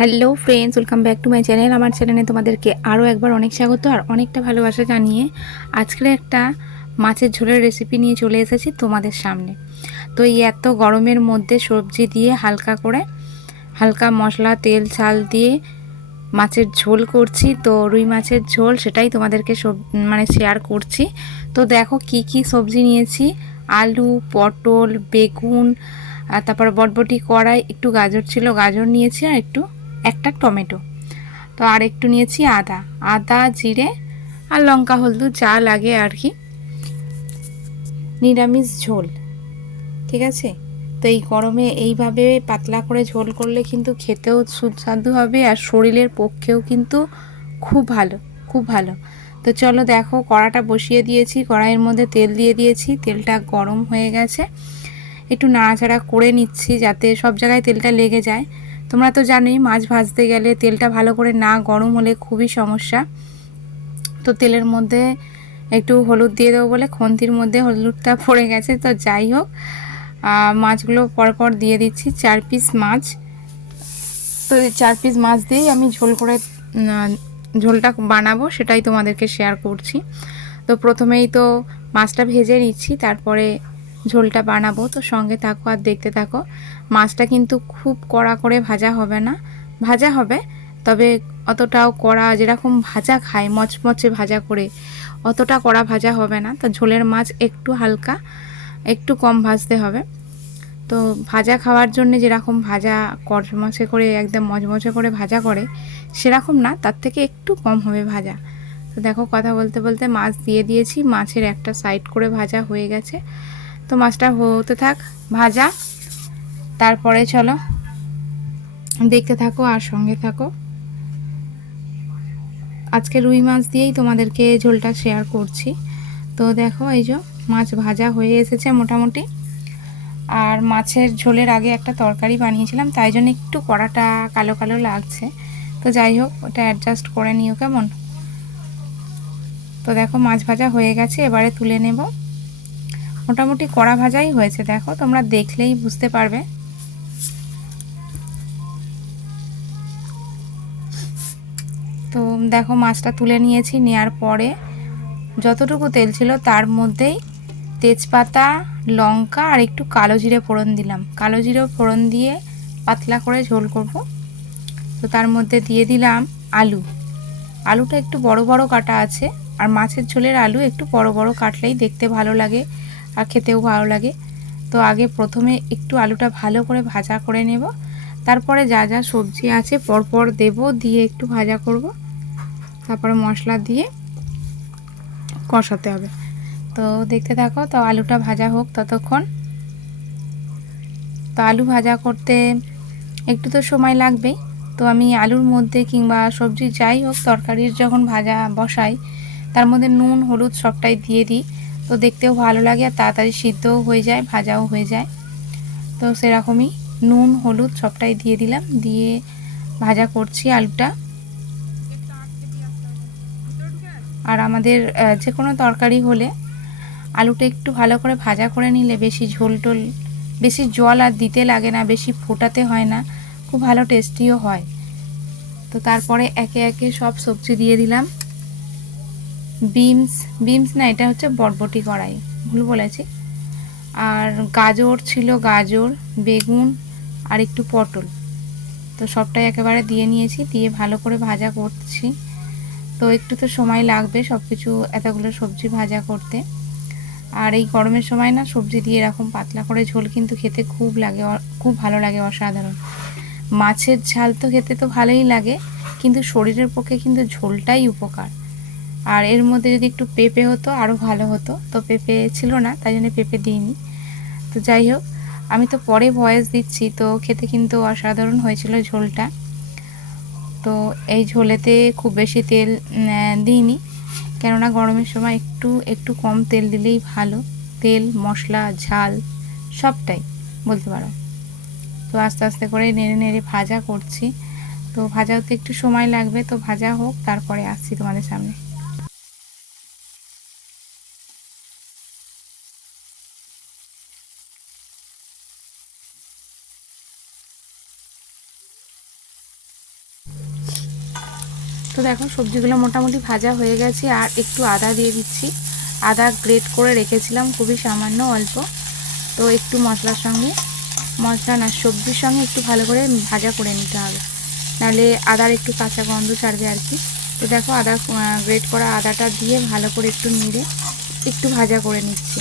Hello friends welcome back to my channel আমার চ্যানেলে তোমাদেরকে আরও একবার অনেক স্বাগত আর অনেকটা ভালোবাসা জানিয়ে আজকের একটা মাছের ঝোলের রেসিপি নিয়ে চলে এসেছি তোমাদের সামনে। তো এই এত গরমের মধ্যে সবজি দিয়ে হালকা করে হালকা মশলা, তেল ছাল দিয়ে মাছের ঝোল করছি। তো রুই মাছের ঝোল সেটাই তোমাদেরকে সব মানে শেয়ার করছি। তো দেখো কি কি সবজি নিয়েছি। আলু, পটল, বেগুন, আর তারপরে বটবটি কড়াই, একটু গাজর ছিল, গাজর নিয়েছি আর একটু একটা টমেটো। তো আর একটু নিয়েছি আদা। আদা, জিরে আর লঙ্কা, হলদু যা লাগে আর কি। নিরামিষ ঝোল, ঠিক আছে? তো এই গরমে এইভাবে পাতলা করে ঝোল করলে কিন্তু খেতেও সুস্বাদু হবে আর শরীরের পক্ষেও কিন্তু খুব ভালো খুব ভালো। তো চলো দেখো, কড়াটা বসিয়ে দিয়েছি, কড়াইয়ের মধ্যে তেল দিয়ে দিয়েছি, তেলটা গরম হয়ে গেছে। একটু নাড়াচাড়া করে নিচ্ছি যাতে সব জায়গায় তেলটা লেগে যায়। তোমরা তো জানোই মাছ ভাজতে গেলে তেলটা ভালো করে না গরম হলে খুবই সমস্যা। তো তেলের মধ্যে একটু হলুদ দিয়ে দেবো বলে খন্তির মধ্যে হলুদটা পড়ে গেছে। তো যাই হোক মাছগুলো পরপর দিয়ে দিচ্ছি। চার পিস মাছ। তো চার পিস মাছ দিয়েই আমি ঝোল করে ঝোলটা বানাবো, সেটাই তোমাদেরকে শেয়ার করছি। তো প্রথমেই তো মাছটা ভেজে নিচ্ছি, তারপরে ঝোলটা বানাবো, তো সঙ্গে থাকো আর দেখতে থাকো। মাছটা কিন্তু খুব কড়া করে ভাজা হবে না, ভাজা হবে, তবে অতটাও কড়া যেরকম ভাজা খায় মচমচে ভাজা করে, অতটা কড়া ভাজা হবে না। তো ঝোলের মাছ একটু হালকা, একটু কম ভাজতে হবে। তো ভাজা খাওয়ার জন্য যেরকম ভাজা কচমচে করে, একদম মচমচে করে ভাজা করে, সেরকম না, তার থেকে একটু কম হবে ভাজা। তো দেখো কথা বলতে বলতে মাছ দিয়ে দিয়েছি, মাছের একটা সাইড করে ভাজা হয়ে গেছে। তো মাছটা হতে থাক, ভাজা। তারপরে চলো, দেখতে থাকো আর সঙ্গে থাকো। আজকে রুই মাছ দিয়েই তোমাদেরকে ঝোলটা শেয়ার করছি। তো দেখো, এই যে মাছ ভাজা হয়ে এসেছে মোটামুটি। আর মাছের ঝোলের আগে একটা তরকারি বানিয়েছিলাম, তাই জন্য একটু কড়াটা কালো কালো লাগছে। তো যাই হোক, ওটা অ্যাডজাস্ট করে নিও কেমন। তো দেখো, মাছ ভাজা হয়ে গেছে, এবারে তুলে নেব। মোটামুটি কড়া ভাজাই হয়েছে, দেখো, তোমরা দেখলেই বুঝতে পারবে। তো দেখো, মাছটা তুলে নিয়েছি নেওয়ার পরে যতটুকু তেল ছিল তার মধ্যেই তেজপাতা, লঙ্কা আর একটু কালো জিরে ফোড়ন দিলাম। কালো জিরে ফোড়ন দিয়ে পাতলা করে ঝোল করব। তো তার মধ্যে দিয়ে দিলাম আলু। আলুটা একটু বড় বড় কাটা আছে, আর মাছের ঝোলের আলু একটু বড় বড় কাটলেই দেখতে ভালো লাগে। আর খেতেও ভালো লাগে। তো আগে প্রথমে একটু আলুটা ভালো করে ভাজা করে নেব। তারপরে যা যা সবজি আছে পরপর দেব, দিয়ে একটু ভাজা করব। তারপরে মশলা দিয়ে কষাতে হবে। তো দেখতে থাকো, তো আলুটা ভাজা হোক ততক্ষণ। তো আলু ভাজা করতে একটু তো সময় লাগবেই। তো আমি আলুর মধ্যে কিংবা সবজি যাই হোক, তরকারির যখন ভাজা বসাই, তার মধ্যে নুন, হলুদ সবটাই দিয়ে দিই। তো দেখতেও ভালো লাগে আর তাড়াতাড়ি সিদ্ধও হয়ে যায়, ভাজাও হয়ে যায়। তো সেরকমই নুন, হলুদ সবটাই দিয়ে দিলাম, দিয়ে ভাজা করছি আলুটা। আর আমাদের যে কোনো তরকারি হলে আলুটা একটু ভালো করে ভাজা করে নিলে বেশি ঝোল টোল, বেশি জল আর দিতে লাগে না, বেশি ফোটাতে হয় না, খুব ভালো টেস্টিও হয়। তো তারপরে একে একে সব সবজি দিয়ে দিলাম। বিমস বিমস না, এটা হচ্ছে বটবটি কড়াই, ভুল বলেছি। আর গাজর ছিল গাজর, বেগুন আর একটু পটল। তো সবটাই একেবারে দিয়ে নিয়েছি, দিয়ে ভালো করে ভাজা করছি। তো একটু তো সময় লাগবে সব কিছু এতগুলো সবজি ভাজা করতে। আর এই গরমের সময় না, সবজি দিয়ে এরকম পাতলা করে ঝোল কিন্তু খেতে খুব লাগে খুব ভালো লাগে অসাধারণ। মাছের ঝাল তো খেতে তো ভালোই লাগে, কিন্তু শরীরের পক্ষে কিন্তু ঝোলটাই উপকার। আর এর মধ্যে যদি একটু পেঁপে হতো আরও ভালো হতো। তো পেঁপে ছিল না, তাই জন্য পেঁপে দিইনি। তো যাই হোক, আমি তো পরে ভয়েস দিচ্ছি, তো খেতে কিন্তু অসাধারণ হয়েছিল ঝোলটা। তো এই ঝোলেতে খুব বেশি তেল দিইনি। কেননা গরমের সময় একটু একটু কম তেল দিলেই ভালো। তেল, মশলা, ঝাল, সবটাই, বলতে পারো। তো আস্তে আস্তে করে নেড়ে নেড়ে ভাজা করছি। তো ভাজা হতে একটু সময় লাগবে, তো ভাজা হোক, তারপরে আসছি তোমাদের সামনে। তো দেখো, সবজিগুলো মোটামুটি ভাজা হয়ে গেছে, আর একটু আদা দিয়ে দিচ্ছি। আদা গ্রেট করে রেখেছিলাম, খুবই সামান্য অল্প। তো একটু মশলার সঙ্গে, মশলা না, সবজির সঙ্গে একটু ভালো করে ভাজা করে নিতে হবে। নাহলে আদার একটু কাঁচা গন্ধ ছাড়বে আর কি। তো দেখো, আদা গ্রেট করা আদাটা দিয়ে ভালো করে একটু নেড়ে একটু ভাজা করে নিচ্ছি।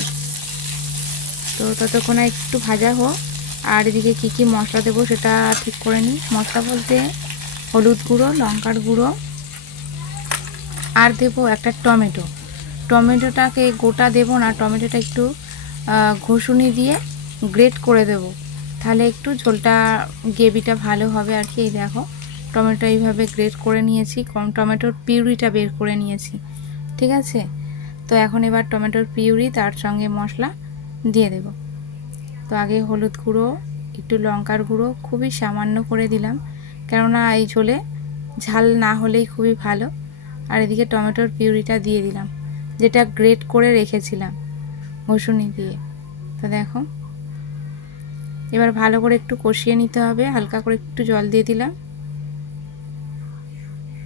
তো ততক্ষণে একটু ভাজা হোক, আর এদিকে কী কী মশলা দেবো সেটা ঠিক করে নিই। মশলা বলতে হলুদ গুঁড়ো, লঙ্কার গুঁড়ো আর দেবো একটা টমেটো। টমেটোটাকে গোটা দেবো না, টমেটোটা একটু ঘষুনি দিয়ে গ্রেট করে দেব। তাহলে একটু ঝোলটা, গ্রেভিটা ভালো হবে আর কি। দেখো, টমেটো এইভাবে গ্রেট করে নিয়েছি। কম টমেটোর পিউরিটা বের করে নিয়েছি। ঠিক আছে? তো এখন এবার টমেটোর পিউরি, তার সঙ্গে মশলা দিয়ে দেব। তো আগে হলুদ গুঁড়ো, একটু লঙ্কার গুঁড়ো, খুবই সামান্য করে দিলাম। কেননা এই ঝোলে ঝাল না হলেই খুবই ভালো। আর এদিকে টমেটোর পিউরিটা দিয়ে দিলাম, যেটা গ্রেট করে রেখেছিলাম ঘষুনি দিয়ে। তো দেখো, এবার ভালো করে একটু কষিয়ে নিতে হবে, হালকা করে একটু জল দিয়ে দিলাম।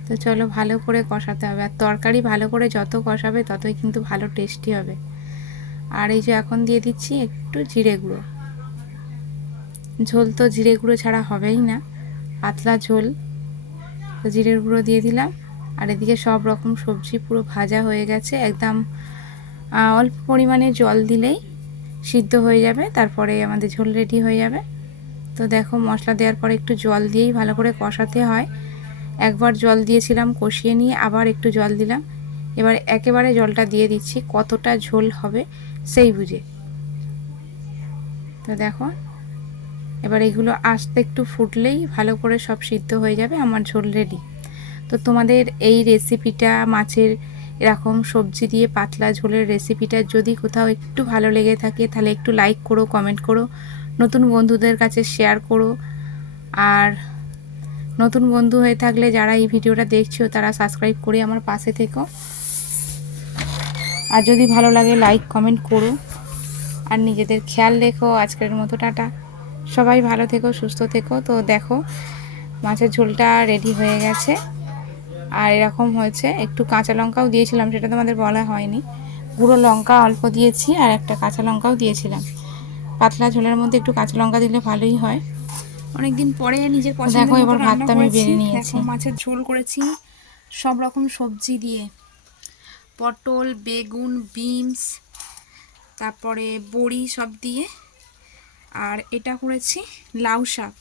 তো চলো ভালো করে কষাতে হবে, আর তরকারি ভালো করে যত কষাবে ততই কিন্তু ভালো টেস্টি হবে। আর এই যে এখন দিয়ে দিচ্ছি একটু জিরে গুঁড়ো। ঝোল তো জিরে গুঁড়ো ছাড়া হবেই না, পাতলা ঝোল। তো জিরের গুঁড়ো দিয়ে দিলাম। আর এদিকে সব রকম সবজি পুরো ভাজা হয়ে গেছে। একদম অল্প পরিমাণে জল দিলেই সিদ্ধ হয়ে যাবে, তারপরে আমাদের ঝোল রেডি হয়ে যাবে। তো দেখো, মশলা দেওয়ার পরে একটু জল দিয়েই ভালো করে কষাতে হয়। একবার জল দিয়েছিলাম, কষিয়ে নিয়ে আবার একটু জল দিলাম। এবার একেবারে জলটা দিয়ে দিচ্ছি, কতটা ঝোল হবে সেই বুঝে। তো দেখো, এবার এগুলো আস্তে একটু ফুটলেই ভালো করে সব সিদ্ধ হয়ে যাবে, আমার ঝোল রেডি। তো তোমাদের এই রেসিপিটা মাছের এরকম সবজি দিয়ে পাতলা ঝোলের রেসিপিটা যদি কোথাও একটু ভালো লেগে থাকে, তাহলে একটু লাইক করো কমেন্ট করো, নতুন বন্ধুদের কাছে শেয়ার করো, আর নতুন বন্ধু হয়ে থাকলে যারা এই ভিডিওটা দেখছ, তারা সাবস্ক্রাইব করে আমার পাশে থেকো। আর যদি ভালো লাগে লাইক কমেন্ট করো। আর নিজেদের খেয়াল রেখো। আজকের মতো টাটা। সবাই ভালো থেকো, সুস্থ থেকো। তো দেখো, মাছের ঝোলটা রেডি হয়ে গেছে। আর এরকম হয়েছে একটু কাঁচা লঙ্কাও দিয়েছিলাম সেটা তোমাদের বলা হয়নি। গুঁড়ো লঙ্কা অল্প দিয়েছি আর একটা কাঁচা লঙ্কাও দিয়েছিলাম। পাতলা ঝোলের মধ্যে একটু কাঁচা লঙ্কা দিলে ভালোই হয়। অনেকদিন পরে নিজের দেখো এবার ভাতটা আমি বেড়ে নিয়েছি। মাছের ঝোল করেছি। সব রকম সবজি দিয়ে। পটল বেগুন বিনস তারপরে বড়ি সব দিয়ে। আর এটা করেছি লাউ শাক।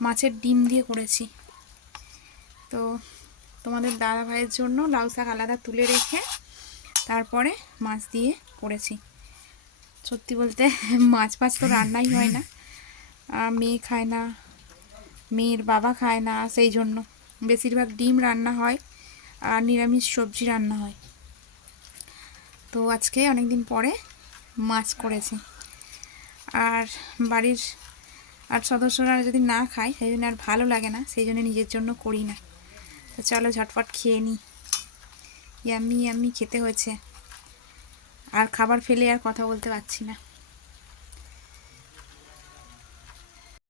মাছের ডিম দিয়ে করেছি। তো তোমাদের দাদা ভাইয়ের জন্য লাউ শাক আলাদা তুলে রেখে তারপরে মাছ দিয়ে করেছি। সত্যি বলতে মাছ ফাছ তো রান্নাই হয় না। মেয়ে খায় না, মেয়ের বাবা খায় না সেই জন্য। বেশিরভাগ ডিম রান্না হয় আর নিরামিষ সবজি রান্না হয়। তো আজকে অনেক দিন পরে মাছ করেছি। আর বাড়ির আর সদস্যরা যদি না খায়, সেই জন্য আর ভালো লাগে না, সেই জন্য নিজের জন্য করি না। তো চলো ঝটপট খেয়ে নিই ইয়ামি ইয়ামি খেতে হয়েছে। আর খাবার ফেলে আর কথা বলতে পারছি না।